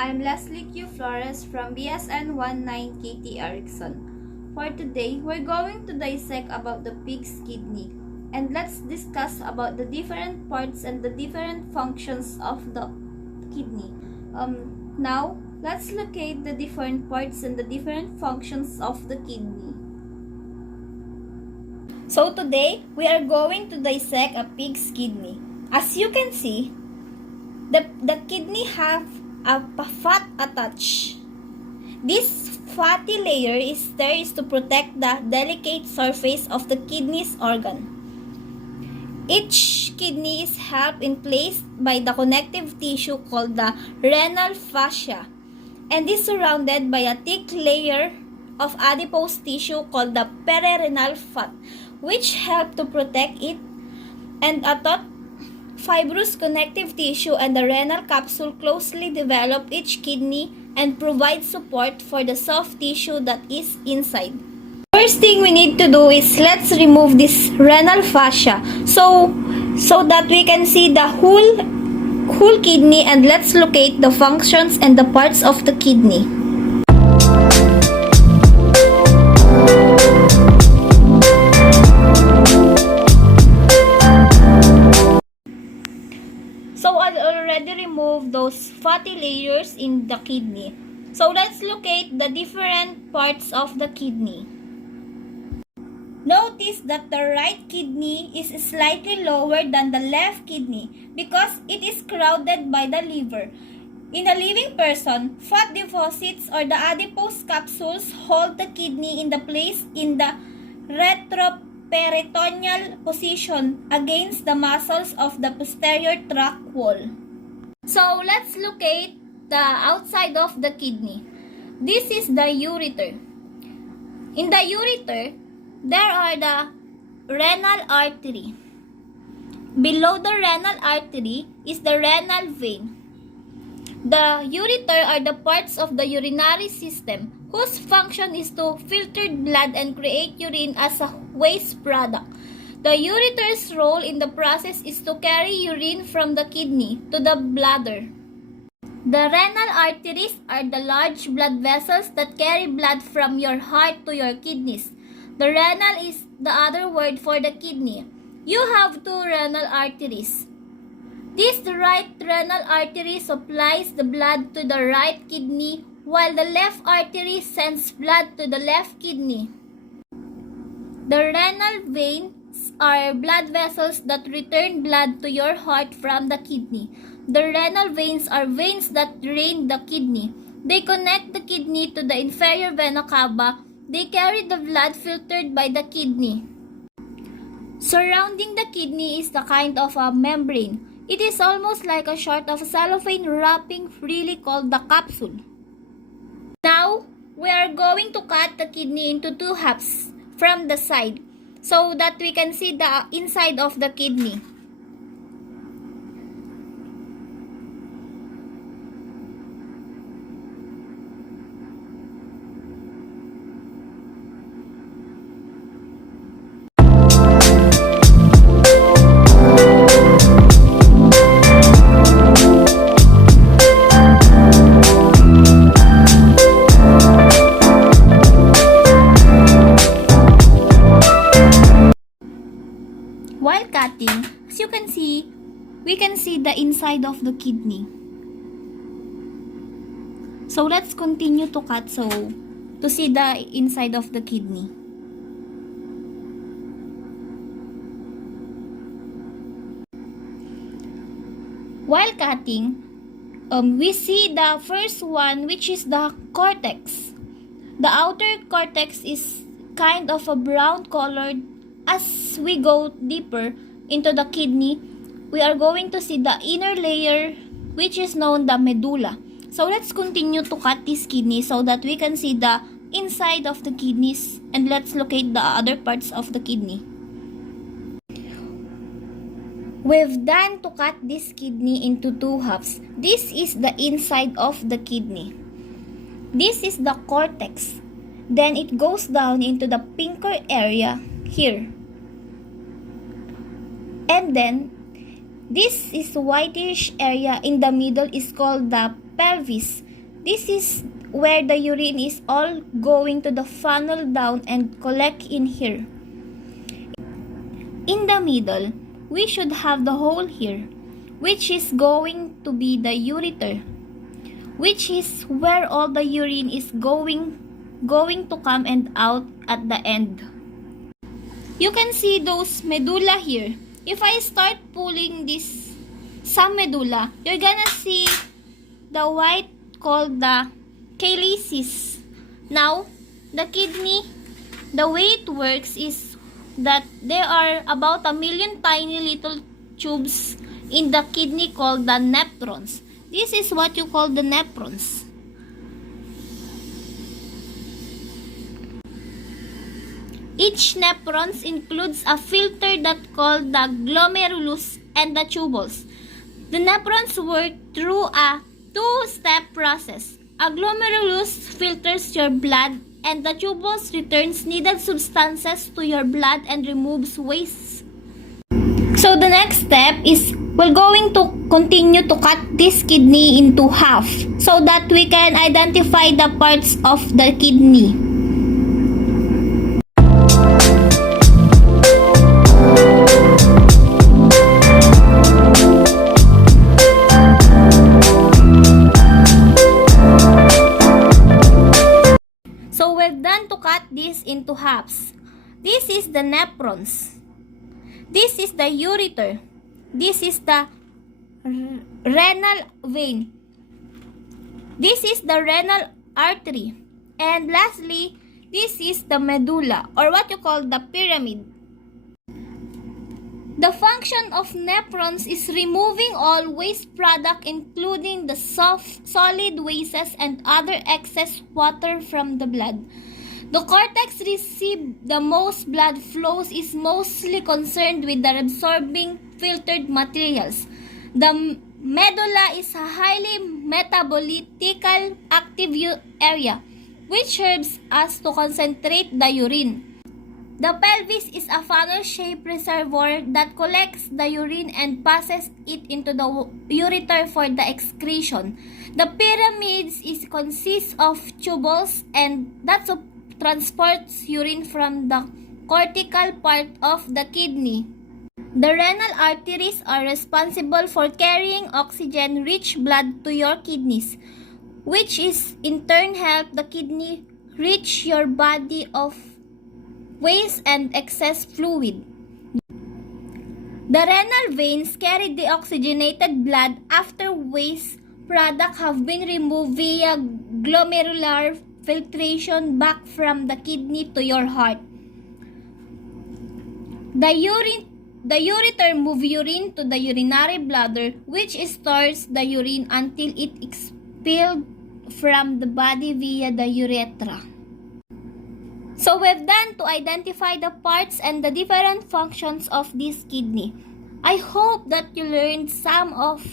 I'm Leslie Q. Flores from BSN 19 KT Erickson. For today, we're going to dissect about the pig's kidney and let's discuss about the different parts and the different functions of the kidney. Now, let's locate the different parts and the different functions of the kidney. So today, we are going to dissect a pig's kidney. As you can see, the kidney have a fat attached. This fatty layer is to protect the delicate surface of the kidney's organ. Each kidney is held in place by the connective tissue called the renal fascia and is surrounded by a thick layer of adipose tissue called the perirenal fat, which help to protect it, and a taut fibrous connective tissue and the renal capsule closely develop each kidney and provide support for the soft tissue that is inside. First thing we need to do is let's remove this renal fascia so that we can see the whole kidney, and let's locate the functions and the parts of the kidney. So I already removed those fatty layers in the kidney. So let's locate the different parts of the kidney. Notice that the right kidney is slightly lower than the left kidney because it is crowded by the liver. In a living person, fat deposits or the adipose capsules hold the kidney in the place in the retroperitoneal position against the muscles of the posterior tract wall. So let's locate the outside of the kidney. This is the ureter. In the ureter, there are the renal artery. Below the renal artery is the renal vein. The ureter are the parts of the urinary system whose function is to filter blood and create urine as a waste product. The ureter's role in the process is to carry urine from the kidney to the bladder. The renal arteries are the large blood vessels that carry blood from your heart to your kidneys. The renal is the other word for the kidney. You have two renal arteries. This right renal artery supplies the blood to the right kidney, while the left artery sends blood to the left kidney. The renal veins are blood vessels that return blood to your heart from the kidney. The renal veins are veins that drain the kidney. They connect the kidney to the inferior vena cava. They carry the blood filtered by the kidney. Surrounding the kidney is the kind of a membrane. It is almost like a sort of cellophane wrapping really called the capsule. Now, we are going to cut the kidney into two halves from the side so that we can see the inside of the kidney. While cutting, as you can see, we can see the inside of the kidney. So let's continue to cut to see the inside of the kidney. While cutting, we see the first one, which is the cortex. The outer cortex is kind of a brown colored. As we go deeper into the kidney, we are going to see the inner layer, which is known the medulla. So let's continue to cut this kidney so that we can see the inside of the kidneys, and let's locate the other parts of the kidney. We've done to cut this kidney into two halves. This is the inside of the kidney. This is the cortex. Then it goes down into the pinker area here. And then this is whitish area in the middle is called the pelvis. This is where the urine is all going to the funnel down and collect in here. In the middle, we should have the hole here, which is going to be the ureter, which is where all the urine is going to come and out at the end. You can see those medulla here. If I start pulling some medulla, you're gonna see the white called the calyces. Now, the kidney, the way it works is that there are about 1 million tiny little tubes in the kidney called the nephrons. This is what you call the nephrons. Each nephrons includes a filter that called the glomerulus and the tubules. The nephrons work through a two-step process. A glomerulus filters your blood and the tubules returns needed substances to your blood and removes waste. So the next step is we're going to continue to cut this kidney into half so that we can identify the parts of the kidney. So we've done to cut this into halves. This is the nephrons. This is the ureter. This is the renal vein. This is the renal artery. And lastly, this is the medulla, or what you call the pyramid. The function of nephrons is removing all waste product including the solid wastes and other excess water from the blood. The cortex receives the most blood flows is mostly concerned with the absorbing filtered materials. The medulla is a highly metabolically active area which helps us to concentrate the urine. The pelvis is a funnel-shaped reservoir that collects the urine and passes it into the ureter for the excretion. The pyramids consists of tubules and that transports urine from the cortical part of the kidney. The renal arteries are responsible for carrying oxygen-rich blood to your kidneys, which is in turn help the kidney reach your body of waste and excess fluid. The renal veins carry the oxygenated blood after waste products have been removed via glomerular filtration back from the kidney to your heart. The ureter moves urine to the urinary bladder, which stores the urine until it is expelled from the body via the urethra. So we've done to identify the parts and the different functions of this kidney. I hope that you learned some of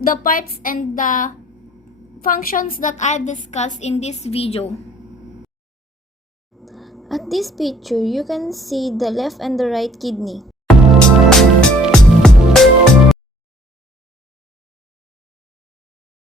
the parts and the functions that I've discussed in this video. At this picture, you can see the left and the right kidney.